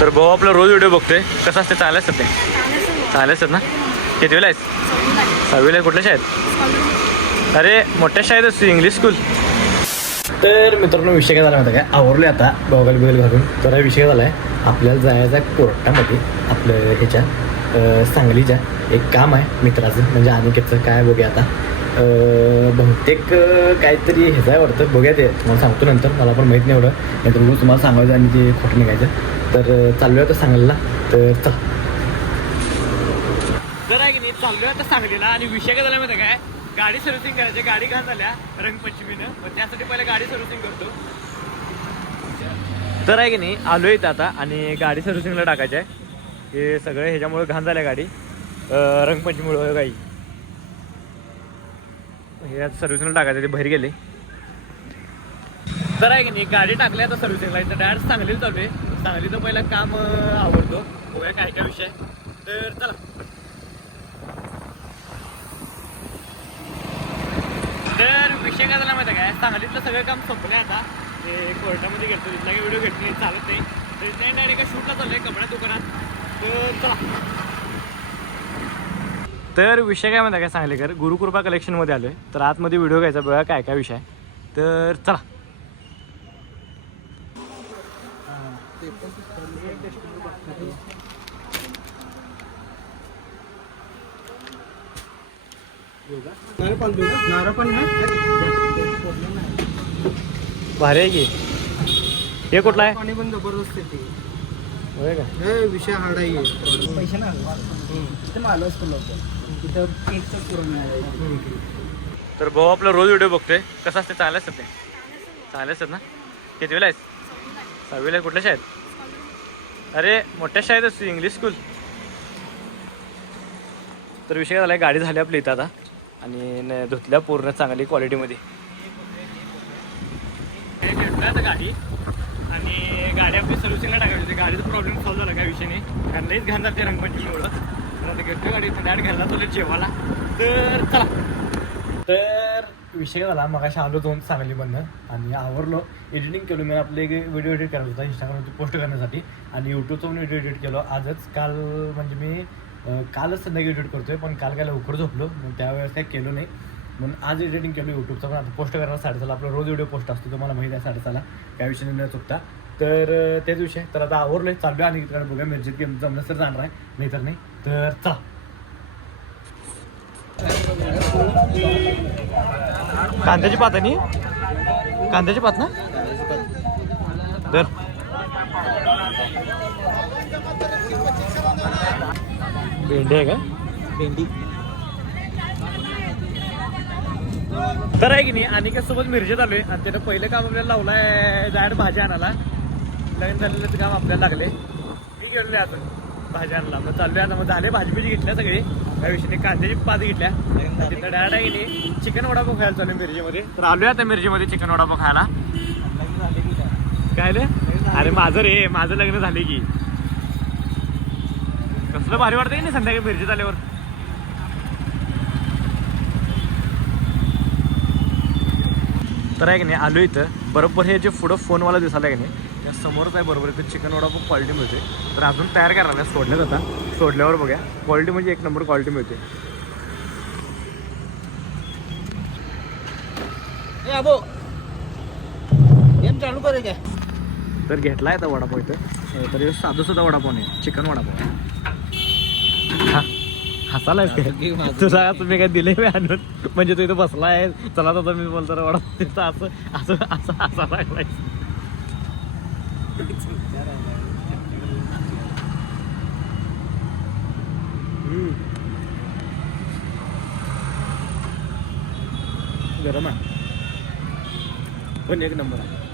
तर भाऊ आपला रोज व्हिडिओ बघतोय. कसं असते? चांगलं असतात ते? चांगले असतात ना? किती वेळा आहेस? 6वीला. कुठल्या शाळेत? अरे मोठ्या शाळेत असते, इंग्लिश स्कूल. तर मित्रांनो विषय काय झाला माहिती काय? आवरले आता गॉगल बिगल घालून. तर हा विषय झाला आहे आपल्याला जायचा कोर्टामध्ये. आपलं ह्याच्या सांगलीच्या एक काम आहे मित्राचं, म्हणजे अनिकेतचं. काय बघूया आता, बहुतेक काहीतरी ह्याचं आहे वाटतं. बघूया ते तुम्हाला सांगतो नंतर. मला पण माहीत नाही एवढं, नाहीतर मग तुम्हाला सांगायचं आणि ते खोटं निघायचं. तर चालू आहे आता सांगलीला. तर चला. तर आहे की नाही, चालू आहे आता सांगलीला. आणि विषय काय झाला माहिती काय? गाडी सर्व्हिसिंग करायची. गाडी घाण झाल्या रंगपंचमीनं, मग त्यासाठी पहिला गाडी सर्व्हिसिंग करतो. तर आहे की नाही, आलो इथं आता आणि गाडी सर्व्हिसिंगला टाकायची आहे. हे सगळं ह्याच्यामुळे घाण झाल्या गाडी, रंगपंचमीमुळे. गाई हे आता सर्व्हिसिंगला टाकायचं, ते बाहेर गेले. तर आहे की नाही, गाडी टाकली आता सर्व्हिसिंगला. इथं डायरेक्ट सांगलीला चालू आहे. सांगलीचं पहिलं काम आवडतो. बघूया काय काय विषय. तर चला. तर विषय काय झाला माहिती काय? सांगलीतलं सगळं काम संपलं आता. ते कोर्टामध्ये घेतो, तिथला काही व्हिडिओ घेतली चालत नाही. तर इथल्या डायरेक्ट एका शूटला चाललंय कपड्या दुकानात. तर चला. तर विषय काय म्हणता काय? सांगलीकर गुरुकृपा कलेक्शनमध्ये आलो आहे. तर आतमध्ये व्हिडिओ घ्यायचा, बघा काय काय विषय. तर चला. भारी आहे की. हे कुठला आहे? पाणी पण जबरदस्त येते. होय का? हे विषय हार्ड आहे. पैसे ना तिथं आलो असतो तिथं केकचं पुरण. तर भाऊ आपला रोज व्हिडिओ बघतोय. कसं असते? चांगले असतात ते? चांगले असतात ना? किती वेळा आहेस? 6वीला. कुठल्या शाळेत? अरे मोठ्या शाळेत असते, इंग्लिश स्कूल. तर विषय झाला, गाडी झाली आपली इथं आता आणि धुतल्या पूर्ण चांगली क्वालिटीमध्ये. आता गाडी आणि गाडी आपली सर्व्हिसिंगला टाकायची होती. गाडीचा प्रॉब्लेम सॉल्व्ह झाला, काय विषय नाही. कारण लईच घाण जाते रंगपंचमीमुळं. तर आता घेतोय गाडी डायरेक्ट घ्यायला चालू जेवायला. तर चला. तर विषय झाला, मगाशी आलो दोन सांगलीमधनं आणि आवरलो. एडिटिंग केलो मी. आपले एक व्हिडिओ एडिट करायचा होता इंस्टाग्रामवरती पोस्ट करण्यासाठी, आणि यूट्यूबचा पण व्हिडिओ एडिट केलो आजच. काल म्हणजे मी कालच संध्याकाळी एडिट करतोय, पण काल काय लवकर झोपलो, मग त्यावेळेस काय केलो नाही. म्हणून आज एडिटिंग केलं यूट्यूबचा. पण आता पोस्ट करणार 6:30ला. आपला रोज व्हिडिओ पोस्ट असतो, तुम्हाला माहिती आहे 6:30ला. काय विषय न चुकता. तर तेच विषय. तर आता आवरलोय, चालू आहे आणि तिकडे बघूया मिरजेत गेम जमलं तर जाणार आहे, नाही तर नाही. तर चला. कांद्याची पात आहे नी? कांद्याची पात ना? तर भेंडी आहे का? भेंडी तर आहे की नाही. आणि सोबत मिरजेत आलोय आणि त्यानं पहिलं काम आपल्याला लावलं आहे जायला भाजी आणायला. लग्न झालेलं काम आपल्याला लागले. मी गेलो आता भाजी आणायला. मग चाललोय आता. मग झाले भाजी बिजी घेतल्या सगळी, त्या विषयी कांद्याची पात घेतल्या. तिथं डायरेक्ट आहे की नाही चिकन वडापाव खायला चालू मिरजेमध्ये. तर आलोय आता मिरजेमध्ये चिकन वडापाव खायला. काय रे? अरे माझं रे, माझं लग्न झाले की. कसलं भारी वाटतं की नाही संध्याकाळी मिरजेत आल्यावर. तर आहे की नाही आलो इथं बरोबर. हे जे पुढं फोनवाला दिसायला की नाही त्या समोरच आहे बरोबर. इथं चिकन वडापाव क्वालिटी मिळते. तर अजून तयार करणार नाही, सोडल्यात आता. सोडल्यावर बघा क्वालिटी म्हणजे एक नंबर क्वालिटी मिळते. गेम चालू करे काय? तर घेतला आहे आता वडापाव इथं. तर साधं सुद्धा वडापाव नाही, चिकन वडापाव. हा हसालाय तुला. तुम्ही काय दिले मी आणून, म्हणजे तू इथं बसला आहे. चला तर मी बोलतो वडापाव तिथं असं असं असं हसा लागलाय. गरम आहे पण एक नंबर आहे.